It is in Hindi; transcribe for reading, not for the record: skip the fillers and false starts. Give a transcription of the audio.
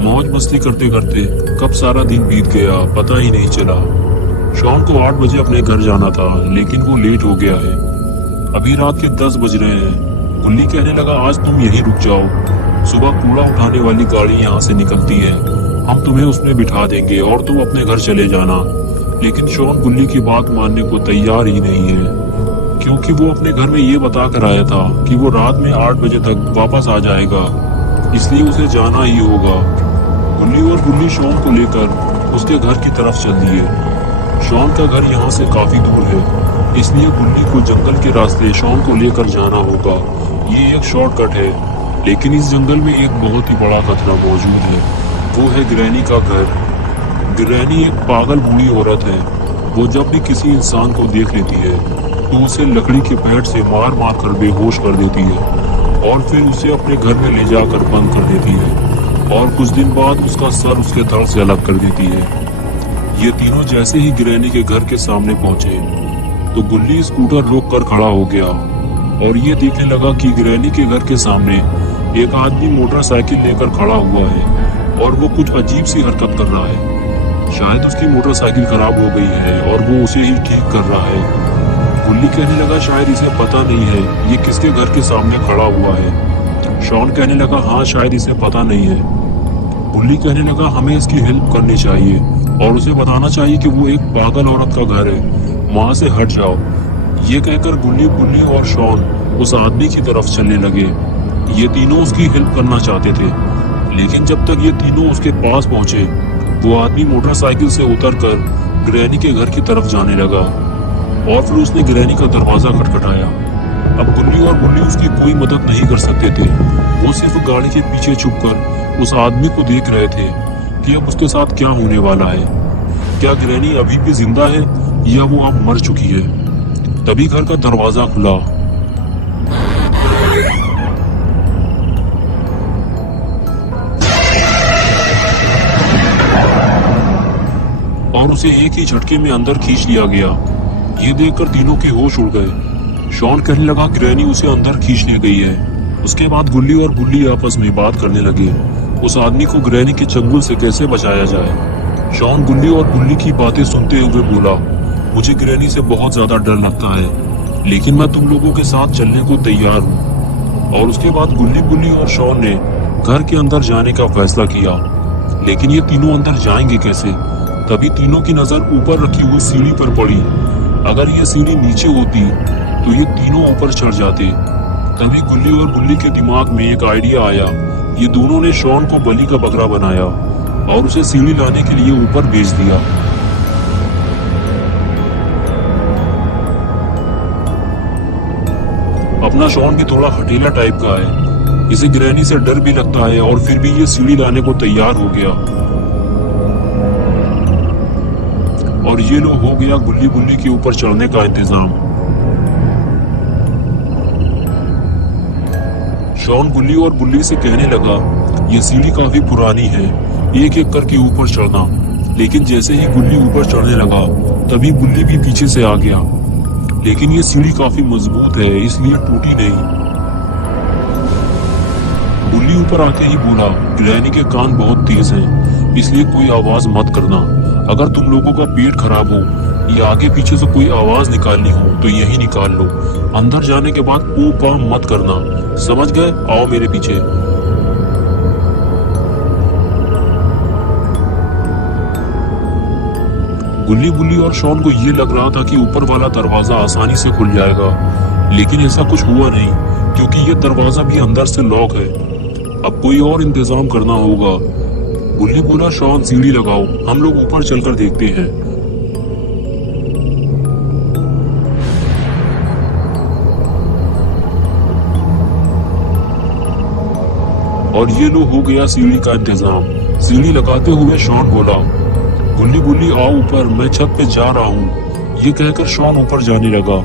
मौज मस्ती करते करते कब सारा दिन बीत गया पता ही नहीं चला। शॉन को 8 बजे अपने घर जाना था, लेकिन वो लेट हो गया है। अभी रात के 10 बज रहे हैं। गुल्ली कहने लगा, आज तुम यहीं रुक जाओ, सुबह कूड़ा उठाने वाली गाड़ी यहाँ से निकलती है, हम तुम्हें उसमें बिठा देंगे और तुम अपने घर चले जाना। लेकिन शॉन गुल्ली की बात मानने को तैयार ही नहीं है, क्योंकि वो अपने घर में ये बता कर आया था कि वो रात में 8 बजे तक वापस आ जाएगा, इसलिए उसे जाना ही होगा। गुल्ली और गुल्ली शॉन को लेकर उसके घर की तरफ चल दिए। शॉन का घर यहाँ से काफी दूर है, इसलिए गुल्ली को जंगल के रास्ते शॉन को लेकर जाना होगा। ये एक शॉर्टकट है, लेकिन इस जंगल में एक बहुत ही बड़ा खतरा मौजूद है, वो है ग्रैनी का घर। ग्रैनी एक पागल बूढ़ी औरत है। वो जब भी किसी इंसान को देख लेती है तो उसे लकड़ी के पैड से मार मार कर बेहोश कर देती है और फिर उसे अपने घर में ले जाकर बंद कर देती है और कुछ दिन बाद उसका सर उसके धड़ से अलग कर देती है। ये तीनों जैसे ही ग्रैनी के घर के सामने पहुंचे तो गुल्ली स्कूटर रोक कर खड़ा हो गया और ये देखने लगा कि ग्रैनी के घर के सामने एक आदमी मोटरसाइकिल लेकर खड़ा हुआ है और वो कुछ अजीब सी हरकत कर रहा है। शायद उसकी मोटरसाइकिल खराब हो गई है और वो उसे ही ठीक कर रहा है। गुल्ली कहने लगा, शायद इसे पता नहीं है ये किसके घर के सामने खड़ा हुआ है। शॉन कहने लगा, हाँ शायद इसे पता नहीं है। गुल्ली कहने लगा, हमें इसकी हेल्प करनी चाहिए और उसे बताना चाहिए कि वो एक पागल औरत का घर है, वहां से हट जाओ। ये कहकर गुल्ली और शॉन उस आदमी की तरफ चलने लगे। ये तीनों उसकी हेल्प करना चाहते थे, लेकिन जब तक ये तीनों उसके पास पहुंचे वो आदमी मोटरसाइकिल से उतरकर ग्रैनी के घर की तरफ जाने लगा और फिर उसने ग्रैनी का दरवाजा खटखटाया। अब गुल्ली और गुल्ली उसकी कोई मदद नहीं कर सकते थे। वो सिर्फ गाड़ी के पीछे छुपकर उस आदमी को देख रहे थे कि अब उसके साथ क्या होने वाला है। क्या ग्रैनी अभी भी जिंदा है या वो अब मर चुकी है? तभी घर का दरवाजा खुला और उसे एक ही झटके में अंदर खींच लिया गया। ये देखकर तीनों के होश उड़ गए। शॉन कहने लगा, ग्रैनी उसे अंदर खींच ले गई है। उसके बाद गुल्ली और गुल्ली आपस में बात करने लगे, उस आदमी को ग्रैनी के चंगुल से कैसे बचाया जाए। शॉन गुल्ली और गुल्ली की बातें सुनते हुए बोला, मुझे ग्रैनी से बहुत ज्यादा डर लगता है, लेकिन मैं तुम लोगों के साथ चलने को तैयार हूँ। और उसके बाद गुल्ली और शॉन ने घर के अंदर जाने का फैसला किया, लेकिन ये तीनों अंदर जाएंगे कैसे? तभी तीनों की नजर ऊपर रखी हुई सीढ़ी पर पड़ी। अगर ये सीढ़ी नीचे होती तो ये तीनों ऊपर चढ़ जाते। तभी गुल्ली और गुल्ली के दिमाग में एक आइडिया आया। ये दोनों ने शॉन को बलि का बकरा बनाया और उसे सीढ़ी लाने के लिए ऊपर भेज दिया। अपना शॉन भी थोड़ा हठीला टाइप का है, इसे ग्रैनी से डर भी लगता है और फिर भी ये सीढ़ी लाने को तैयार हो गया। और ये लो हो गया गुल्ली के ऊपर चढ़ने का इंतजाम। शॉन गुल्ली और गुल्ली से कहने लगा, ये सीढ़ी काफी पुरानी है, एक एक करके ऊपर चढ़ना। लेकिन जैसे ही गुल्ली ऊपर चढ़ने लगा तभी गुल्ली भी पीछे से आ गया। लेकिन ये सीढ़ी काफी मजबूत है, इसलिए टूटी नहीं। गुल्ली ऊपर आके ही बोला, ग्रैनी के कान बहुत तेज हैं, इसलिए कोई आवाज मत करना। अगर तुम लोगों का पेट खराब हो या आगे पीछे से कोई आवाज निकालनी हो तो यही निकाल लो। अंदर जाने के बाद पू पा मत करना, समझ गए? आओ मेरे पीछे। गुल्ली और शॉन को ये लग रहा था कि ऊपर वाला दरवाजा आसानी से खुल जाएगा, लेकिन ऐसा कुछ हुआ नहीं, क्योंकि ये दरवाजा भी अंदर से लॉक है। अब कोई और इंतजाम करना होगा। गुल्ली बोला, शॉन सीढ़ी लगाओ, हम लोग ऊपर चलकर देखते हैं। और ये लो हो गया सीढ़ी का इंतजाम। सीढ़ी लगाते हुए शॉन बोला, गुल्ली आओ ऊपर, मैं छत पे जा रहा हूँ। ये कहकर शॉन ऊपर जाने लगा